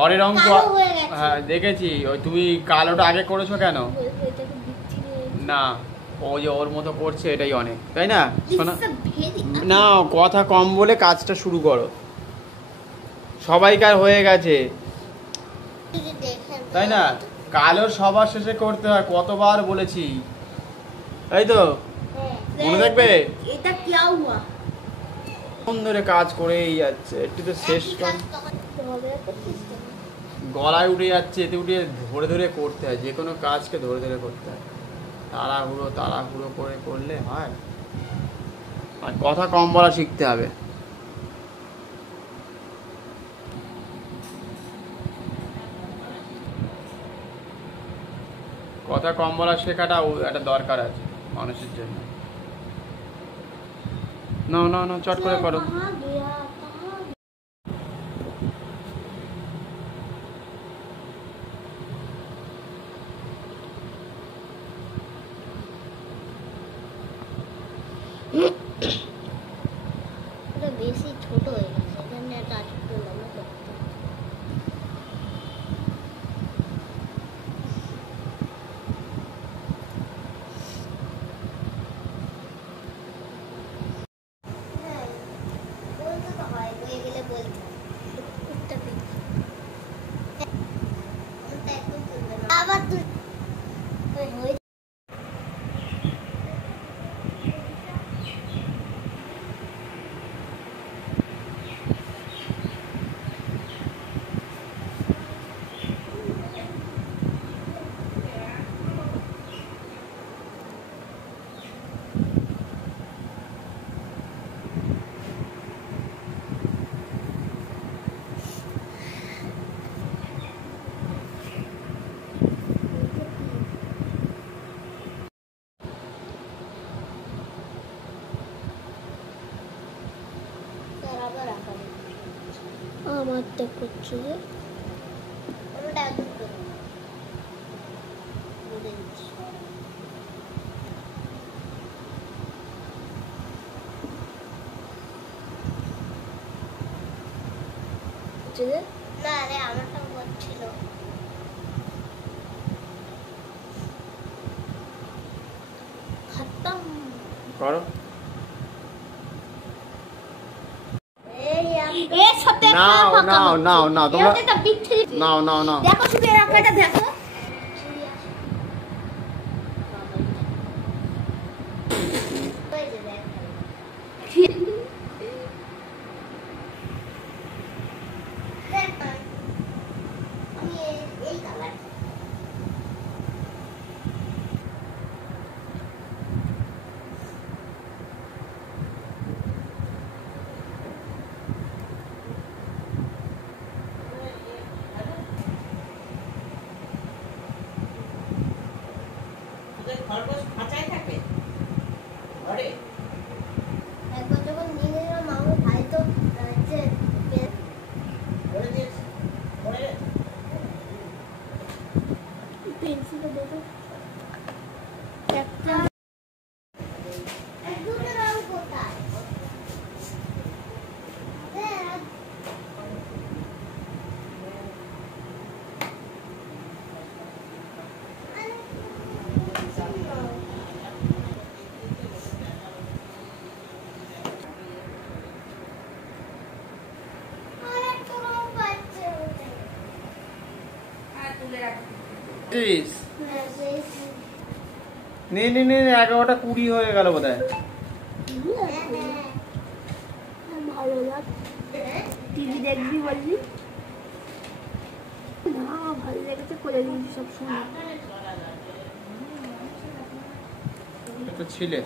ঘরের অঙ্ক। হ্যাঁ দেখেছি। ওই তুমি কালোটা আগে করেছো কেন? না ও যে ওর মতো করছে এটাই অনেক, তাই না? শোনা না, কথা কম বলে কাজটা শুরু করো। সবাইকার হয়ে গেছে, তাই না? কালোর সবার শেষে করতে হয়, কতবার বলেছি, তাই তো? মনে থাকবে? এটা কি হুয়া? কোন ধরে কাজ করেই যাচ্ছে, একটু তো শেষ কর। গলায় উঠে যাচ্ছে, এতে উঠে ধরে ধরে করতে হয়, যে কোনো কাজকে ধরে ধরে করতে হয়। তাড়াহুড়ো করে করলে হয়? আর কথা কম বলা শিখতে হবে। কথা কম বলা শেখাটা একটা দরকার আছে মানুষের জন্য। না চট করে করো। বেশি ছোট হয়ে গেছে, এখানে একটা ছোট লম্বা করতে। বলতে তো হয়, হয়ে গেলে বলতে আবার তুই আমারটা করছে যে ওটা একদম করে বলে দিচ্ছি। না রে, আমারটা করছিল। খতম করো। নাও দেখো শুধু এর আকারটা দেখো। এই কালার খরগোশ খাঁচায় থাকে ঘরে। একবার যখন নিয়ে গেলাম আমার ভাই তো ঘরে দিয়েছে, ঘরে পেন্সিলটা দেখো একটা দুটো রং কোথায়? নে 11টা 20 হয়ে গেল বোধহয়। ভালো লাগছে। টিভি দেখবি বললি? না ভালো লেগেছে, করে দিয়েছি সব সময়। এটা ছিলে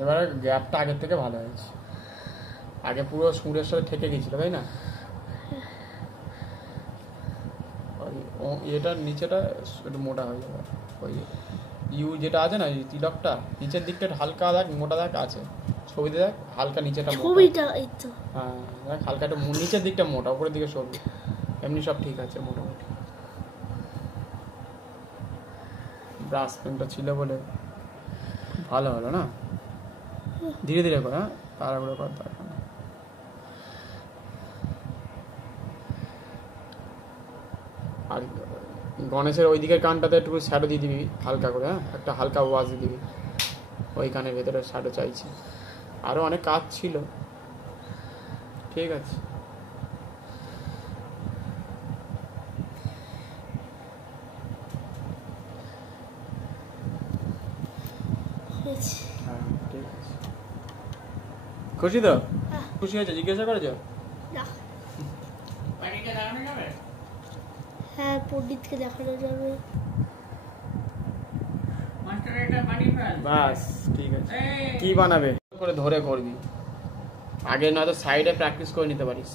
এবারে গ্যাপটা আগের থেকে ভালো হয়েছে। আগে পুরো সুরের সাথে ঠেকে গেছিল, তাই না? এটার নিচেটা একটু মোটা হয়ে যাবে। ওই ইউ যেটা আছে না, তিলকটা নিচের দিকটা হালকা দাগ মোটা দাগ আছে, ছবিতে দেখ হালকা নিচেটা মোটা। ছবিটা এই তো হ্যাঁ দেখ হালকা একটু নিচের দিকটা মোটা, উপরের দিকে সরু। এমনি সব ঠিক আছে মোটামুটি। ব্রাশ পেনটা ছিল বলে ভালো হলো না। ধীরে ধীরে কর, হ্যাঁ তাড়াহুড়ো কর দরকার নেই। আর গণেশের ওই দিকের কানটাতে একটু শ্যাডো দিয়ে দিবি হালকা করে, হ্যাঁ একটা হালকা ওয়াজ দিয়ে দিবি। ওই কানের ভেতরে শ্যাডো চাইছি। আরও অনেক কাজ ছিল, ঠিক আছে। হয়েছে। হ্যাঁ ঠিক আছে। খুশি তো? খুশি হয়েছে? জিজ্ঞাসা করেছো? না বাড়িতে দাঁড়ানো যাবে? হ্যাঁ পণ্ডিতকে দেখানো যাবে। মাস্টার এটা বানিয়ে ফেল। বাস ঠিক আছে। এই, কি বানাবে করে ধরে করবি, আগে নয়তো সাইডে প্র্যাকটিস করে নিতে পারিস।